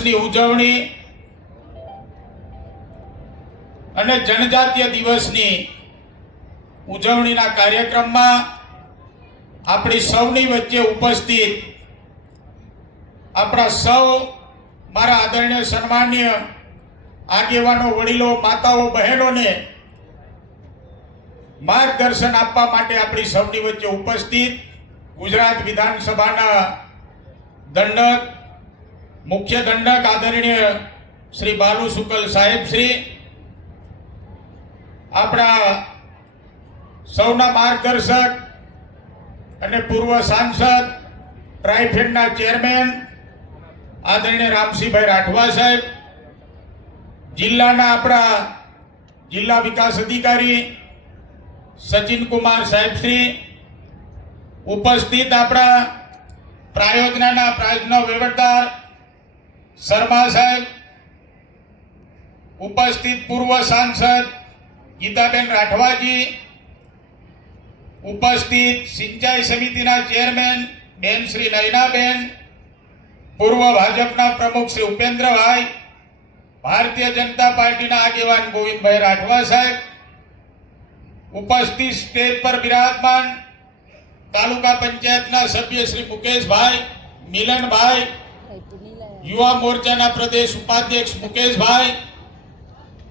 વર્ષની ઉજવણી અને જનજાતીય દિવસની ઉજવણીના કાર્યક્રમમાં આપણી સૌની વચ્ચે ઉપસ્થિત આપણા સૌ મારા આદરણીય સન્માન્ય આગેવાનો, વડીલો, માતાઓ, બહેનોને માર્ગદર્શન આપવા માટે આપણી સૌની વચ્ચે ઉપસ્થિત ગુજરાત વિધાનસભાના દંડક મુખ્ય દંડક આદરણીય શ્રી બાલુ શુકલ સાહેબ આપણા સૌના માર્ગદર્શક અને પૂર્વ સાંસદ ટ્રાઇફેડના ચેરમેન, આદરણીય રામસિંહભાઈ રાઠવા સાહેબ, જિલ્લાના આપણા જિલ્લા વિકાસ અધિકારી, સચિન કુમાર સાહેબ ઉપસ્થિત આપણા પ્રાયોજનાના પ્રાયોજના વહીવટદાર શર્મા સાહેબ, ઉપસ્થિત પૂર્વ સાંસદ ગીતાબેન રાઠવાજી, ઉપસ્થિત સિંચાઈ સમિતિના ચેરમેન બેન શ્રી નયનાબેન, પૂર્વ ભાજપના પ્રમુખ શ્રી ઉપેન્દ્રભાઈ, ભારતીય જનતા પાર્ટીના આગેવાન ગોવિંદભાઈ રાઠવા સાહેબ, ઉપસ્થિત સ્ટેજ પર બિરાજમાન તાલુકા પંચાયતના સભ્ય શ્રી મુકેશભાઈ, મિલનભાઈ યુવા મોરચાના પ્રદેશ ઉપાધ્યક્ષ મુકેશભાઈ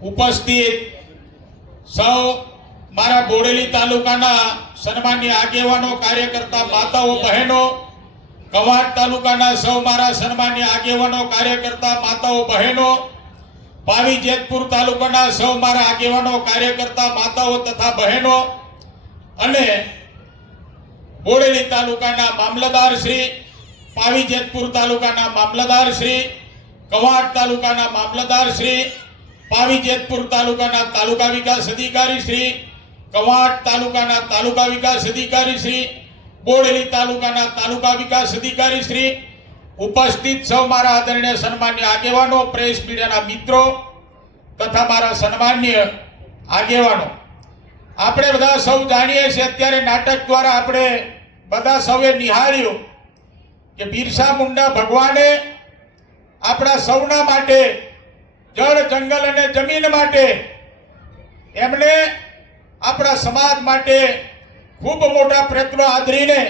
ઉપસ્થિત. સૌ મારા બોડેલી તાલુકાના સન્માન્ય આગેવાનો, કાર્યકર્તા, માતાઓ, બહેનો, કવાડ તાલુકાના સૌ મારા સન્માન્ય આગેવાનો, કાર્યકર્તા, માતાઓ, બહેનો, પાવી જેતપુર તાલુકાના સૌ મારા આગેવાનો, કાર્યકર્તા, માતાઓ તથા બહેનો અને બોડેલી તાલુકાના મામલતદાર શ્રી પાવી જેતપુર તાલુકાના મામલતદાર શ્રી કવાડ તાલુકાના મામલતદાર શ્રી, પાવી જેતપુર તાલુકાના તાલુકા વિકાસ અધિકારી શ્રી કવાડ તાલુકાના તાલુકા વિકાસ અધિકારી શ્રી, બોડેલી તાલુકાના તાલુકા વિકાસ અધિકારી શ્રી, ઉપસ્થિત સૌ મારા આદરણીય સન્માન્ય આગેવાનો, પ્રેસ મીડિયાના મિત્રો તથા મારા સન્માન્ય આગેવાનો. આપણે બધા સૌ જાણીએ છીએ, અત્યારે નાટક દ્વારા આપણે બધા સૌએ નિહાળ્યું કે બિરસા મુંડા ભગવાને આપણા સૌના માટે, જળ, જંગલ અને જમીન માટે એમણે આપણા સમાજ માટે ખૂબ મોટા પ્રયત્નો આદરીને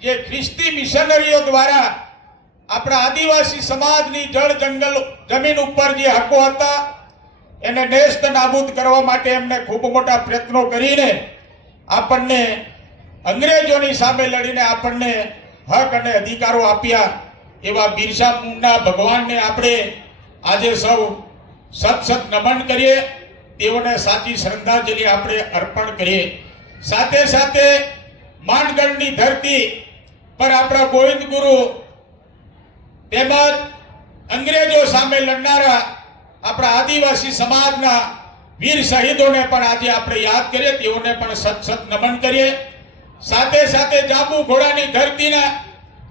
જે ખ્રિસ્તી મિશનરીઓ દ્વારા આપણા આદિવાસી સમાજની જળ, જંગલ, જમીન ઉપર જે હકો હતા, એને નેસ્ત નાબૂદ કરવા માટે એમને ખૂબ મોટા પ્રયત્નો કરીને આપણને અંગ્રેજોની સામે લડીને આપણને હક અને અધિકારો આપ્યા એવા બિરસા મુંડા ભગવાનને આપણે આજે સૌ સત સત નમન કરીએ, તેઓને સાચી શ્રદ્ધાંજલિ આપણે અર્પણ કરીએ. સાથે સાથે માંડગઢની ધરતી પર આપણા ગોવિંદ ગુરુ તેમજ અંગ્રેજો સામે લડનારા આપણા આદિવાસી સમાજના વીર શહીદોને પણ આજે આપણે યાદ કરીએ, તેઓને પણ સત નમન કરીએ. સાથે સાથે જાંબુ ઘોડાની ધરતીના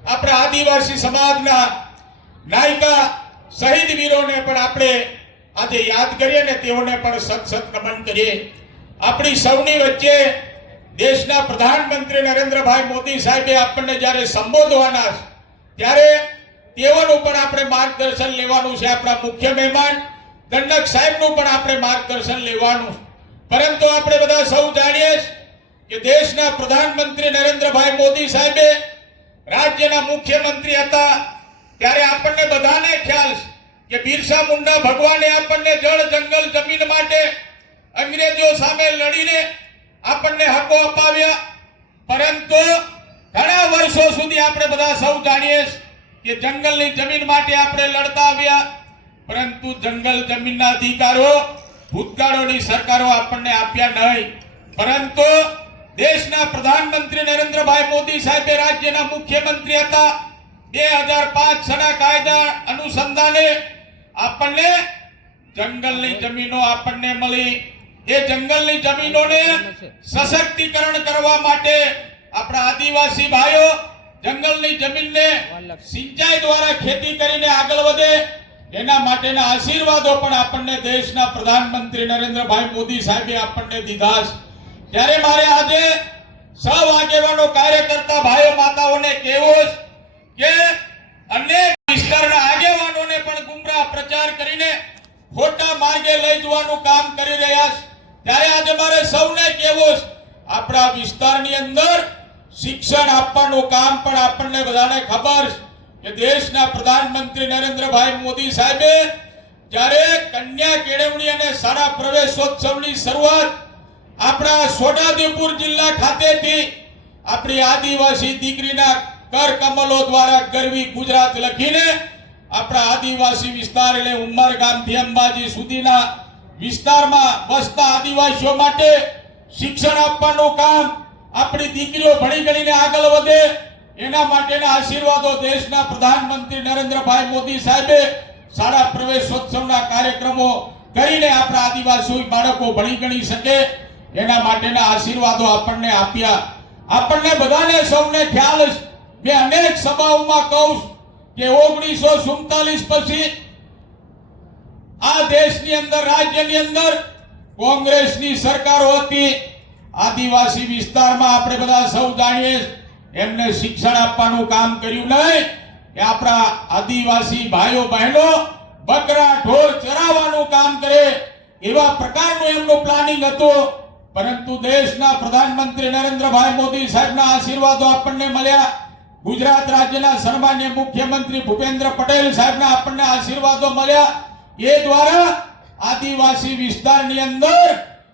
આપણા આદિવાસી સમાજના નાયકા શહીદ વીરોને પણ આપણે આજે યાદ કરીએ ને તેઓને પણ સત નમન કરીએ. આપણી સૌની વચ્ચે દેશના પ્રધાનમંત્રી નરેન્દ્રભાઈ મોદી સાહેબે આપણને જ્યારે સંબોધવાના ત્યારે તેઓનું પણ આપણે માર્ગદર્શન લેવાનું છે આપણા મુખ્ય મહેમાન. દંડક સાહેબનું પણ આપણે માર્ગદર્શન લેવાનું પરંતુ આપણે બધા સૌ જાણીએ છીએ કે દેશના પ્રધાનમંત્રી નરેન્દ્રભાઈ મોદી સાહેબે રાજ્યના મુખ્યમંત્રી હતા. ત્યારે આપણને બધાને ખ્યાલ છે કે બિરસા મુંડા ભગવાને આપણને જળ જંગલ જમીન માટે અંગ્રેજો સામે લડીને આપણને હકો અપાવ્યા. પરંતુ ઘણા વર્ષો સુધી આપણે બધા સૌ જાણીએ કે જંગલની જમીન માટે આપણે લડતા આવ્યા. પરંતુ જંગલ જમીનના અધિકારો ભૂતકાળોની સરકારો આપણને આપ્યા નહીં. પરંતુ દેશના પ્રધાનમંત્રી નરેન્દ્રભાઈ મોદી સાહેબે રાજ્યના મુખ્યમંત્રી હતા. બે હજાર પાંચ સના કાયદા અનુસંધાને આપણને જંગલની જમીનો આપણને મળી. એ જંગલની જમીનોને સશક્તિકરણ કરવા માટે આપણા આદિવાસી ભાઈઓ જંગલની જમીનને સિંચાઈ દ્વારા ખેતી કરીને આગળ વધે. એના માટેના આશીર્વાદો પણ આપણને દેશના પ્રધાનમંત્રી નરેન્દ્રભાઈ મોદી સાહેબે આપણને દીધા છે. ત્યારે મારે આજે સૌ આગેવાનો કાર્યકર્તા ભાઈઓ માતાઓને કહેવો કે અનેક વિસ્તારના આગેવાનોને પણ ગુમરાહ પ્રચાર કરીને ખોટા માર્ગે લઈ જવાનું કામ કરી રહ્યા છે. ત્યારે આજે મારે સૌને કહેવો આપણા વિસ્તારની અંદર શિક્ષણ આપવાનું કામ પણ આપણને બધાને ખબર છે કે દેશના પ્રધાનમંત્રી નરેન્દ્રભાઈ મોદી સાહેબે જ્યારે કન્યા કેળવણી અને શાળા પ્રવેશોત્સવની શરૂઆત આપણા છોટાઉદેપુર જિલ્લા ખાતેથી આપણી આદિવાસી દીકરીના કર કમલો દ્વારા ગરવી ગુજરાત લખીને આપણા આદિવાસી વિસ્તાર એટલે ઉમરગામથી અંબાજી સુધીના વિસ્તારમાં વસતા આદિવાસીઓ માટે શિક્ષણ આપવાનું કામ આપણી દીકરીઓ ભણી ગણીને આગળ વધે. એના માટેના આશીર્વાદો દેશના પ્રધાનમંત્રી નરેન્દ્રભાઈ મોદી સાહેબે શાળા પ્રવેશોત્સવના કાર્યક્રમો કરીને આપણા આદિવાસી બાળકો ભણી ગણી શકે. એના માટેના આશીર્વાદો આપણને આપ્યા. આપણને બધાને સૌને ખ્યાલ મેં અનેક સભાઓમાં કહું કે ઓગણીસો સુડતાલીસ પછી આ દેશની અંદર, રાજ્યની અંદર કોંગ્રેસની સરકારો હતી આદિવાસી વિસ્તારમાં આપણે બધા સૌ જાણીએ એમને શિક્ષણ આપવાનું કામ કર્યું નહીં. કે આપણા આદિવાસી ભાઈઓ, બહેનો બકરા, ઢોર ચરાવવાનું કામ કરે. એવા પ્રકારનું એમનું પ્લાનિંગ હતું. પરંતુ દેશના પ્રધાનમંત્રી નરેન્દ્રભાઈ મોદી સાહેબના આશીર્વાદો આપણને મળ્યા. ગુજરાત રાજ્યના સન્માન્ય મુખ્યમંત્રી ભૂપેન્દ્ર પટેલ સાહેબના આપણને આશીર્વાદો મળ્યા. એ દ્વારા આદિવાસી વિસ્તારની અંદર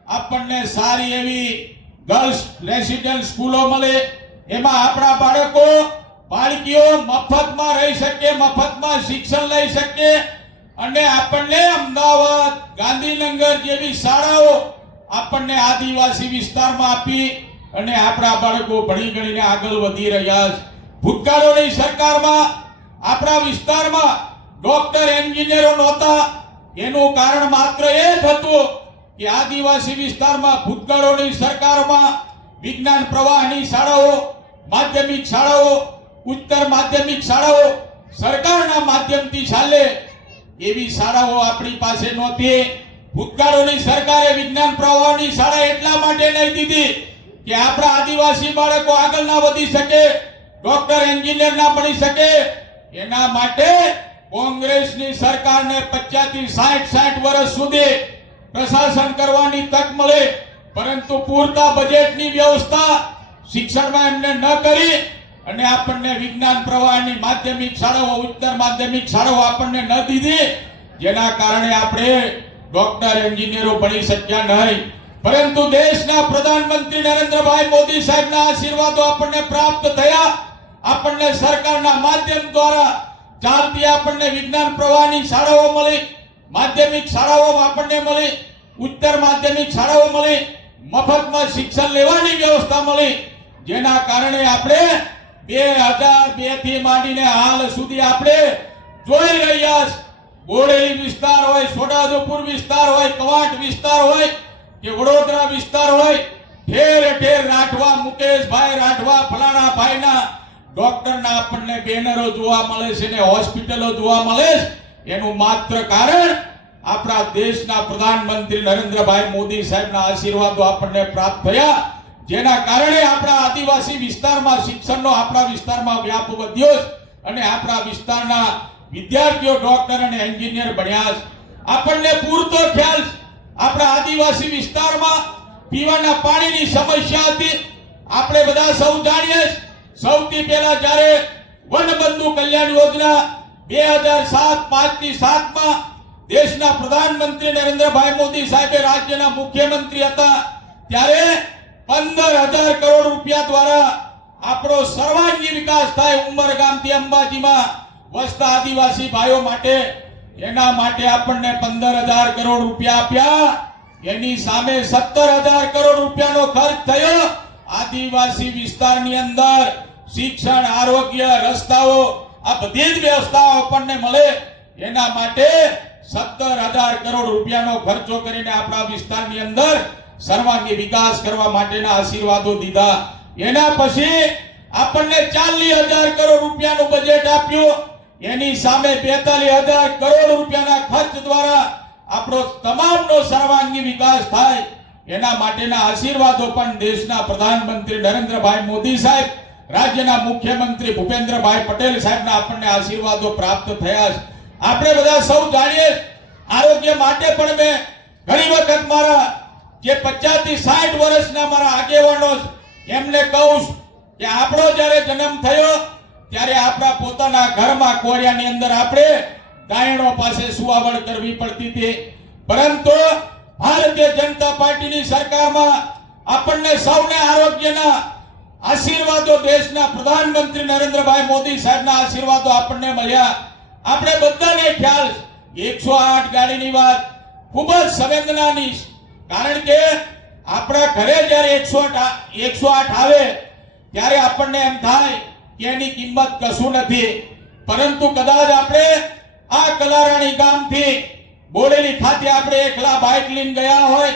આપણને સારી એવી ગર્લ્સ રેસિડેન્ટ સ્કૂલો મળે. એમાં આપણા બાળકો, બાળકીઓ મફતમાં રહી શકે, મફતમાં શિક્ષણ લઈ શકે. અને આપણને અમદાવાદ, ગાંધીનગર જેવી શાળાઓ આપણને આદિવાસી વિસ્તારમાં આપી અને આપણા બાળકો ભણી ગણીને આગળ વધી રહ્યા છે. ભૂતકાળોની સરકારમાં, આપણા વિસ્તારમાં ડોક્ટર, એન્જિનિયરો નહોતા. એનું કારણ માત્ર એ જ હતું કે આદિવાસી વિસ્તારમાં ભૂતકાળોની સરકારમાં વિજ્ઞાન પ્રવાહની શાળાઓ, માધ્યમિક શાળાઓ ઉત્તર માધ્યમિક શાળાઓ સરકારના માધ્યમથી ચાલે. એવી શાળાઓ આપણી પાસે નહોતી. ભૂતકાળોની સરકારે વિજ્ઞાન પ્રવાહની શાળા એટલા માટે નહીં દીધી કે આપણા આદિવાસી બાળકો આગળ ના વધી શકે ડોક્ટર એન્જિનિયર ના બની શકે. એના માટે કોંગ્રેસની સરકારને 50 થી 60 60 વર્ષ સુધી પ્રશાસન કરવાની તક મળે. પરંતુ પૂરતા બજેટની વ્યવસ્થા શિક્ષણમાં એમને ન કરી અને આપણને વિજ્ઞાન પ્રવાહની માધ્યમિક શાળાઓ, ઉચ્ચતર માધ્યમિક શાળાઓ આપણને ન દીધી. જેના કારણે આપણે ડોક્ટર એન્જિનિયરો બની શક્યા નહીં. પરંતુ દેશના પ્રધાનમંત્રી નરેન્દ્રભાઈ મોદી સાહેબના આશીર્વાદો આપણને પ્રાપ્ત થયા. આપણને સરકારના માધ્યમ દ્વારા ચાલતી આપણને વિજ્ઞાન પ્રવાહની શાળાઓ મળી, માધ્યમિક શાળાઓ આપણને મળી, ઉત્તર માધ્યમિક શાળાઓ મળી, મફતમાં શિક્ષણ લેવાની વ્યવસ્થા મળી. જેના કારણે આપણે બે હજાર બેથી માંડીને હાલ સુધી આપણે જોઈ રહ્યા છે બોડેલી વિસ્તાર હોય, સોડાજોપુર વિસ્તાર હોય, કવાંટ વિસ્તાર હોય કે વડોદરા વિસ્તાર હોય, ઠેર ઠેર રાઠવા મુકેશભાઈ રાઠવા ફલાણા ભાઈના ડોક્ટરના આપણને બેનરો જોવા મળે છે ને હોસ્પિટલો જોવા મળે છે. એનું માત્ર કારણ આપણા દેશના પ્રધાનમંત્રી નરેન્દ્રભાઈ મોદી સાહેબના આશીર્વાદો આપણને પ્રાપ્ત થયા. જેના કારણે આપણા આદિવાસી વિસ્તારમાં શિક્ષણનો આપણા વિસ્તારમાં વ્યાપ વધ્યો અને આપણા વિસ્તારના વિદ્યાર્થીઓ ડોક્ટર અને એન્જિનિયર બન્યા આપણને પૂરતો ખ્યાલ આપણા આદિવાસી વિસ્તારમાં પીવાના પાણીની સમસ્યા હતી. આપણે બધા સૌ જાણીએ. સૌથી પહેલા જ્યારે વનબંધુ કલ્યાણ યોજના બે હજાર સાત પાંચથી સાતમાં દેશના પ્રધાનમંત્રી નરેન્દ્રભાઈ મોદી સાહેબે રાજ્યના મુખ્યમંત્રી હતા, ત્યારે પંદર હજાર કરોડ રૂપિયા દ્વારા આપણો સર્વાંગી વિકાસ થાય ઉમરગામથી અંબાજીમાં. વસતા આદિવાસી ભાઈઓ માટે, એના માટે આપણને પંદર હજાર કરોડ રૂપિયા આપ્યા. એની સામે સત્તર હજાર કરોડ રૂપિયાનો ખર્ચ થયો. આદિવાસી વિસ્તારની અંદર શિક્ષણ, આરોગ્ય, રસ્તાઓ, આ બધી જ વ્યવસ્થાઓ આપણને મળે. એના માટે સત્તર હજાર કરોડ રૂપિયાનો ખર્ચો કરીને આપણા વિસ્તારની અંદર સર્વાંગી વિકાસ કરવા માટેના આશીર્વાદો દીધા. એના પછી આપણને ચાલીસ હજાર કરોડ રૂપિયાનું બજેટ આપ્યું. એની સામે બેતાલીસ હજાર કરોડ રૂપિયાના ખર્ચ દ્વારા આપણો તમામનો સર્વાંગી વિકાસ થાય, એના માટેના આશીર્વાદો પણ દેશના પ્રધાનમંત્રી નરેન્દ્રભાઈ મોદી સાહેબ, રાજ્યના મુખ્યમંત્રી ભૂપેન્દ્રભાઈ પટેલ સાહેબના આપણને આશીર્વાદો પ્રાપ્ત થયા છે. આપણે બધા સૌ જાણીએ આરોગ્ય માટે પણ મેં ઘણી વખત મારા જે 50 થી સાઠ વર્ષના મારા આગેવાનો એમને કહું કે આપણો જ્યારે જન્મ થયો ત્યારે આપણા પોતાના ઘરમાં કોળિયાની અંદર આપણે ગાયણો પાસે સુવાવડ કરવી પડતી હતી. પરંતુ ભારતીય જનતા પાર્ટીની સરકારમાં આપણને સૌને આરોગ્યના આશીર્વાદો દેશના પ્રધાનમંત્રી નરેન્દ્રભાઈ મોદી સાહેબના આશીર્વાદો આપણને મળ્યા. આપણે બધાને ખ્યાલ, એકસો આઠ ગાડીની વાત ખૂબ જ સંવેદનાની કારણ કે આપણા ઘરે જ્યારે એકસો આઠ એકસો આઠ આવે, ત્યારે આપણને એમ થાય કે એની કિંમત કશું નથી. પરંતુ કદાચ આપણે આ કલારાણી ગામથી બોડેલી ખાતે આપણે એકલા બાઇક લઈને ગયા હોય,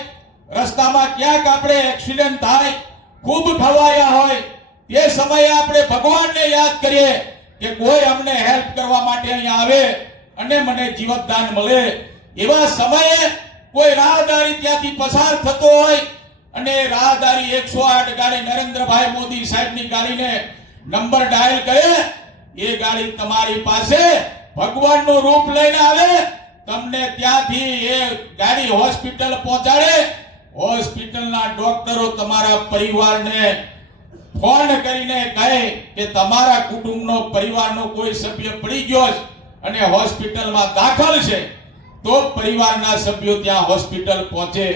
રસ્તામાં ક્યાંક આપણે એક્સિડન્ટ થાય, ખૂબ ખવાયા હોય, તે સમયે આપણે ભગવાનને યાદ કરીએ કે કોઈ અમને હેલ્પ કરવા માટે અહીંયા આવે અને મને જીવતદાન મળે. એવા સમયે કોઈ રાહદારી ત્યાંથી પસાર થતો હોય અને રાહદારી એકસો આઠ ગાડી નરેન્દ્રભાઈ મોદી સાહેબની ગાડીને નંબર ડાયલ કરે, એ ગાડી તમારી પાસે, ભગવાનનું રૂપ લઈને આવે, તમને ત્યાંથી એ ગાડી હોસ્પિટલ પહોંચાડે. હોસ્પિટલના ડોક્ટરો તમારા પરિવારને ફોન કરીને કહે કે તમારા કુટુંબનો પરિવારનો કોઈ સભ્ય પડી ગયો અને હોસ્પિટલમાં દાખલ છે, તો પરિવારના સભ્યો ત્યાં હોસ્પિટલ પહોંચે.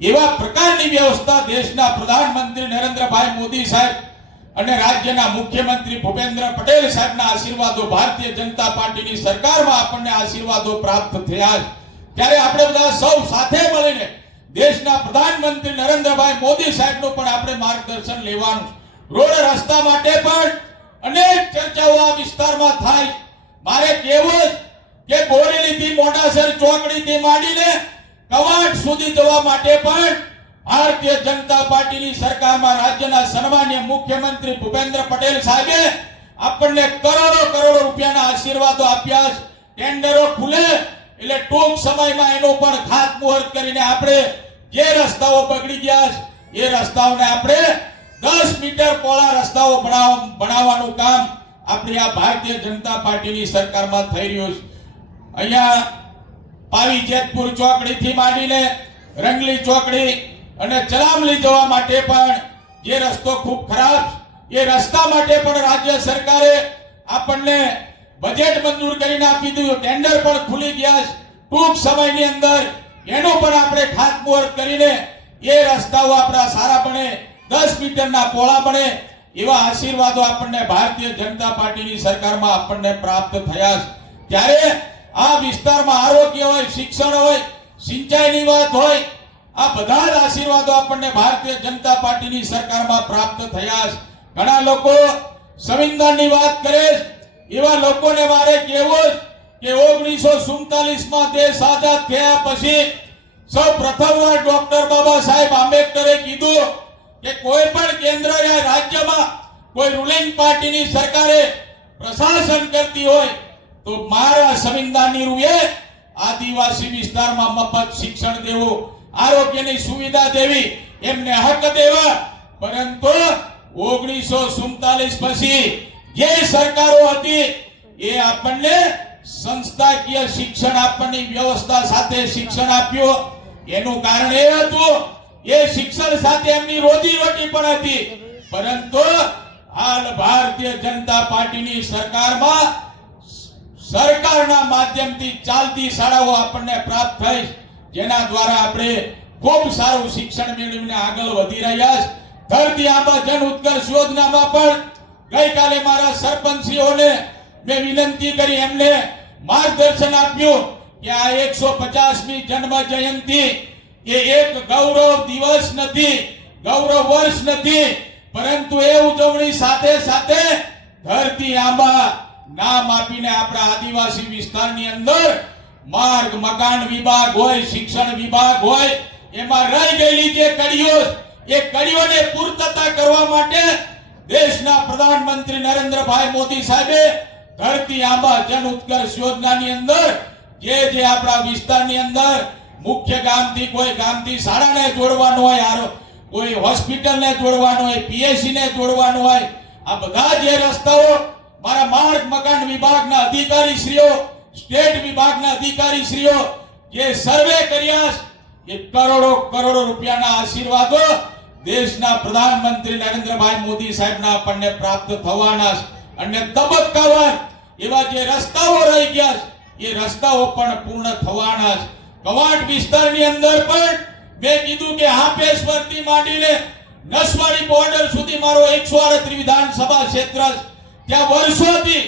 એવા પ્રકારની વ્યવસ્થા દેશના પ્રધાનમંત્રી નરેન્દ્રભાઈ મોદી સાહેબ અને રાજ્યના મુખ્યમંત્રી ભૂપેન્દ્ર પટેલ સાહેબના આશીર્વાદો ભારતીય જનતા પાર્ટીની સરકારમાં આપણને આશીર્વાદો પ્રાપ્ત થયા ત્યારે આપણે બધા સૌ સાથે મળીને દેશના પ્રધાનમંત્રી નરેન્દ્રભાઈ મોદી સાહેબનું પણ આપણે માર્ગદર્શન લેવાનું રોડ રસ્તા માટે પણ અનેક ચર્ચાઓ આ વિસ્તારમાં થાય. મારે કેવું કે બોરેલીથી મોડાસર ચોકડીથી માંડીને કવાટ સુધી જવા માટે પણ ભારતીય જનતા પાર્ટીની સરકારમાં રાજ્યના સન્માન્ય મુખ્યમંત્રી ભૂપેન્દ્ર પટેલ સાહેબે આપણને કરોડો કરોડો રૂપિયાના આશીર્વાદો આપ્યા ટેન્ડરો ખુલે, એટલે ટૂંક સમયમાં એનું પણ ખાતમુહૂર્ત કરીને આપણે જે રસ્તાઓ બગડી ગયા એ રસ્તાઓને આપણે દસ મીટર પોળા રસ્તાઓ બનાવ, બનાવવાનું કામ આપણી આ ભારતીય જનતા પાર્ટીની સરકારમાં થઈ રહ્યું છે. અહીંયા પાવી જેતપુર ચોકડીથી માંડીને રંગલી ચોકડી અને ચલામલી જવા માટે પણ જે રસ્તો ખૂબ ખરાબ એ રસ્તા માટે પણ રાજ્ય સરકારે આપણને બજેટ મંજૂર કરીને આપી દીધું. ટેન્ડર પણ ખુલી ગયા છે. ટૂંક સમયની અંદર એનું પણ આપણે ખાતમુહૂર્ત કરીને એ રસ્તાઓ આપણા સારા બને, દસ મીટરના પોળા બને, એવા આશીર્વાદો આપણને ભારતીય જનતા પાર્ટીની સરકારમાં આપણને પ્રાપ્ત થયા છે. ત્યારે આ વિસ્તારમાં આરોગ્ય હોય, શિક્ષણ હોય, સિંચાઈની વાત હોય આ બધા જ આશીર્વાદો આપણને ભારતીય જનતા પાર્ટીની સરકારમાં પ્રાપ્ત થયા છે. ઘણા લોકો સંવિધાનની વાત કરે એવા લોકોને મારે કહેવું કે ઓગણીસો સુડતાલીસમાં દેશ આઝાદ થયા પછી સૌ પ્રથમવાર ડોક્ટર બાબા સાહેબ આંબેડકરે કીધું કે કોઈ પણ કેન્દ્ર યા રાજ્યમાં કોઈ રૂલિંગ પાર્ટીની સરકારે પ્રશાસન કરતી હોય તો મારા સંવિધાનની રૂએ આદિવાસી વિસ્તારમાં મફત શિક્ષણ દેવું. આરોગ્યની સુવિધા દેવી એમને હક દેવા. પરંતુ ઓગણીસો સુડતાલીસ પછી જે સરકારો હતી, એ આપણને સંસ્થાકીય શિક્ષણ આપવાની વ્યવસ્થા સાથે શિક્ષણ આપ્યું. એનું કારણ એ હતું, એ શિક્ષણ સાથે એમની રોજી રોટી પણ હતી. પરંતુ હાલ ભારતીય જનતા પાર્ટીની સરકારમાં સરકારના માધ્યમથી ચાલતી શાળાઓ આપણને પ્રાપ્ત થઈ. જેના દ્વારા આપણે ખૂબ સારું શિક્ષણ મેળવીને આગળ વધી રહ્યા છે ધરતી આંબા જન ઉત્કર્ષ યોજનામાં પણ ગઈકાલે મારા સરપંચીઓને મેં વિનંતી કરી, એમને માર્ગદર્શન આપ્યું કે આ એકસો પચાસમી જન્મ જયંતિ એ એક ગૌરવ દિવસ નથી, ગૌરવ વર્ષ નથી, પરંતુ એ ઉજવણી સાથે સાથે ધરતી આંબા નામ આપીને આપણા આદિવાસી વિસ્તારની અંદર માર્ગ, મકાન વિભાગ હોય, શિક્ષણ વિભાગ હોય, એમાં રહી ગયેલી જે કડીઓ, એ કડીઓને પૂર્તતા કરવા માટે દેશના પ્રધાનમંત્રી નરેન્દ્રભાઈ મોદી સાહેબે ધરતી આંબા જન ઉત્કર્ષ યોજનાની અંદર, જે જે આપણા વિસ્તારની અંદર મુખ્ય ગામથી કોઈ ગામથી શાળાને જોડવાનું હોય કોઈ હોસ્પિટલને જોડવાનું હોય પીએસસી ને જોડવાનું હોય, આ બધા જે રસ્તાઓ મારા માર્ગ, મકાન વિભાગના અધિકારી શ્રીઓ સ્ટેટ વિભાગના અધિકારી શ્રીઓ જે સર્વે કર્યા એ કરોડો કરોડો રૂપિયાના આશીર્વાદો દેશના પ્રધાનમંત્રી નરેન્દ્રભાઈ મોદી સાહેબના આપણને પ્રાપ્ત થવાના અને તબક્કાવાર એવા જે રસ્તાઓ રહી ગયા એ રસ્તાઓ પણ પૂર્ણ થવાના કવાટ કવાંટ વિસ્તારની અંદર પણ મેં કીધું કે હાપેશ્વરથી માંડીને નસવાડી બોર્ડર સુધી મારો 138 વિધાનસભા ક્ષેત્ર. ત્યાં વર્ષોથી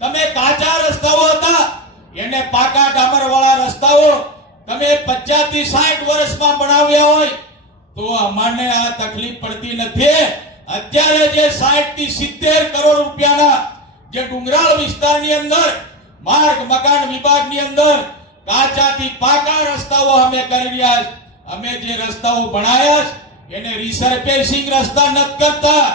તમે કાચા રસ્તાઓ હતા એને પાકા ડામરવાળા રસ્તાઓ તમે 50 થી સાઠ વર્ષમાં બનાવ્યા હોય, તો અમારને આ તકલીફ પડતી નથી. અત્યારે જે સાઠથી 70 કરોડ રૂપિયાના જે ડુંગરાળ વિસ્તારની અંદર, માર્ગ મકાન વિભાગની અંદર કાચાથી પાકા રસ્તાઓ અમે કરી રહ્યા છે. અમે જે રસ્તાઓ બનાયા છે, એને રિસર્ફેસિંગ રસ્તા નથી કરતા.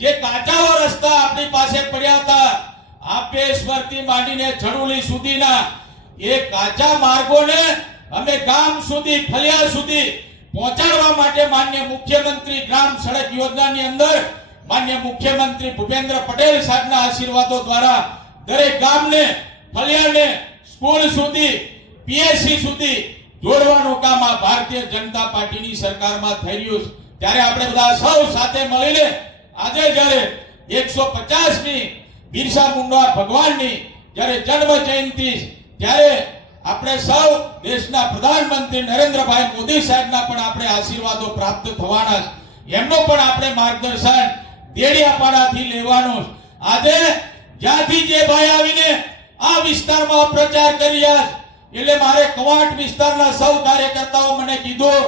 જે કાચાઓ રસ્તા આપણી પાસે પડ્યા હતા આપેશ્વરથી માંડીને છડુલી સુધીના એ કાચા માર્ગોને અમે ગામ સુધી, ફળિયા સુધી પહોંચાડવા માટે માન્ય મુખ્યમંત્રી ગ્રામ સડક યોજનાની અંદર માન્ય મુખ્યમંત્રી ભૂપેન્દ્ર પટેલ સાહેબના આશીર્વાદો દ્વારા દરેક ગામને, ફળિયાને સ્કૂલ સુધી, પીએસસી સુધી જોડવાનું કામ આ ભારતીય જનતા પાર્ટીની સરકારમાં થઈ રહ્યું છે. ત્યારે આપણે બધા સૌ સાથે મળીને આજે જ્યારે એકસો પચાસમી બિરસા મુંડા ભગવાનની જ્યારે જન્મ જયંતિ, ત્યારે આપણે સૌ દેશના પ્રધાનમંત્રી નરેન્દ્રભાઈ મોદી સાહેબના પણ આપણે આશીર્વાદો પ્રાપ્ત થવાના એમનો પણ આપણે માર્ગદર્શન દેડિયાપાડાથી લેવાનું આજે જ્યાંથી જે ભાઈ આવીને આ વિસ્તારમાં પ્રચાર કરી રહ્યા એટલે મારે કવાંટ વિસ્તારના સૌ કાર્યકર્તાઓ મને કીધું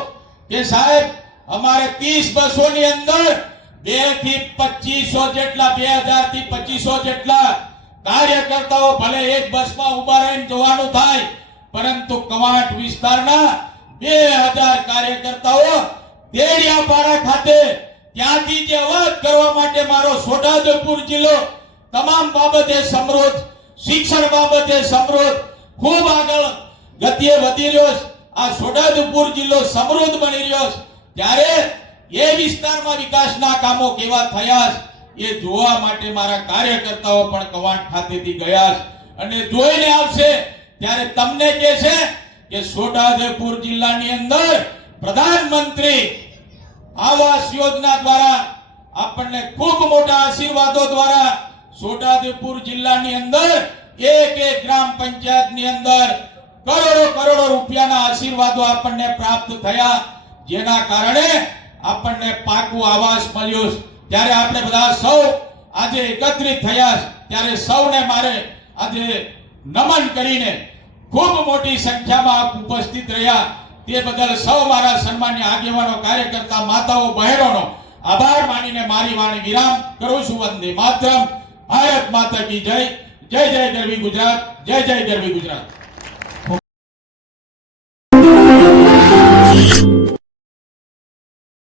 કે સાહેબ, અમારે 30 બસોની અંદર બેથી 2500 જેટલા 2000 થી પચીસો જેટલા કાર્યકર્તાઓ ભલે એક બસમાં ઊભા રહીને જવાનું થાય, પરંતુ કવાંટ વિસ્તારના 2000 કાર્યકર્તાઓ દેડિયાપાડા ખાતે ત્યાંથી જે અવાજ કરવા માટે મારો છોટાઉદેપુર જિલ્લો તમામ બાબતે સમૃદ્ધ શિક્ષણ બાબતે સમૃદ્ધ ખૂબ આગળ ગતિએ વધી રહ્યો છે. આ છોટાઉદેપુર જિલ્લો સમૃદ્ધ બની રહ્યો છે. ત્યારે એ વિસ્તારમાં વિકાસના કામો કેવા થયા એ જોવા માટે મારા કાર્યકર્તાઓ પણ કવાંટ ખાતેથી ગયા અને જોઈને આવશે, ત્યારે તમને કહે છે કે છોટાઉદેપુર જિલ્લાની અંદર પ્રધાનમંત્રી આવાસ યોજના દ્વારા આપણને ખૂબ મોટા આશીર્વાદો દ્વારા છોટાઉદેપુર જિલ્લાની અંદર એક એક ગ્રામ પંચાયતની અંદર કરોડો કરોડો રૂપિયાના આશીર્વાદો આપણને પ્રાપ્ત થયા. જેના કારણે આપણને પાકું આવાસ મળ્યું ત્યારે આપણે બધા સૌ આજે એકત્રિત થયા ત્યારે સૌને મારે આજે નમન કરીને ખૂબ મોટી સંખ્યામાં ઉપસ્થિત રહ્યા. તે બદલ સૌ મારા સન્માન્ય આગેવાનો, કાર્યકર્તા, માતાઓ, બહેનોનો આભાર માનીને મારી વાણી વિરામ કરું છું. વંદે માતરમ. ભારત માતા કી જય. જય જય ગરવી ગુજરાત. જય જય ગરવી ગુજરાત.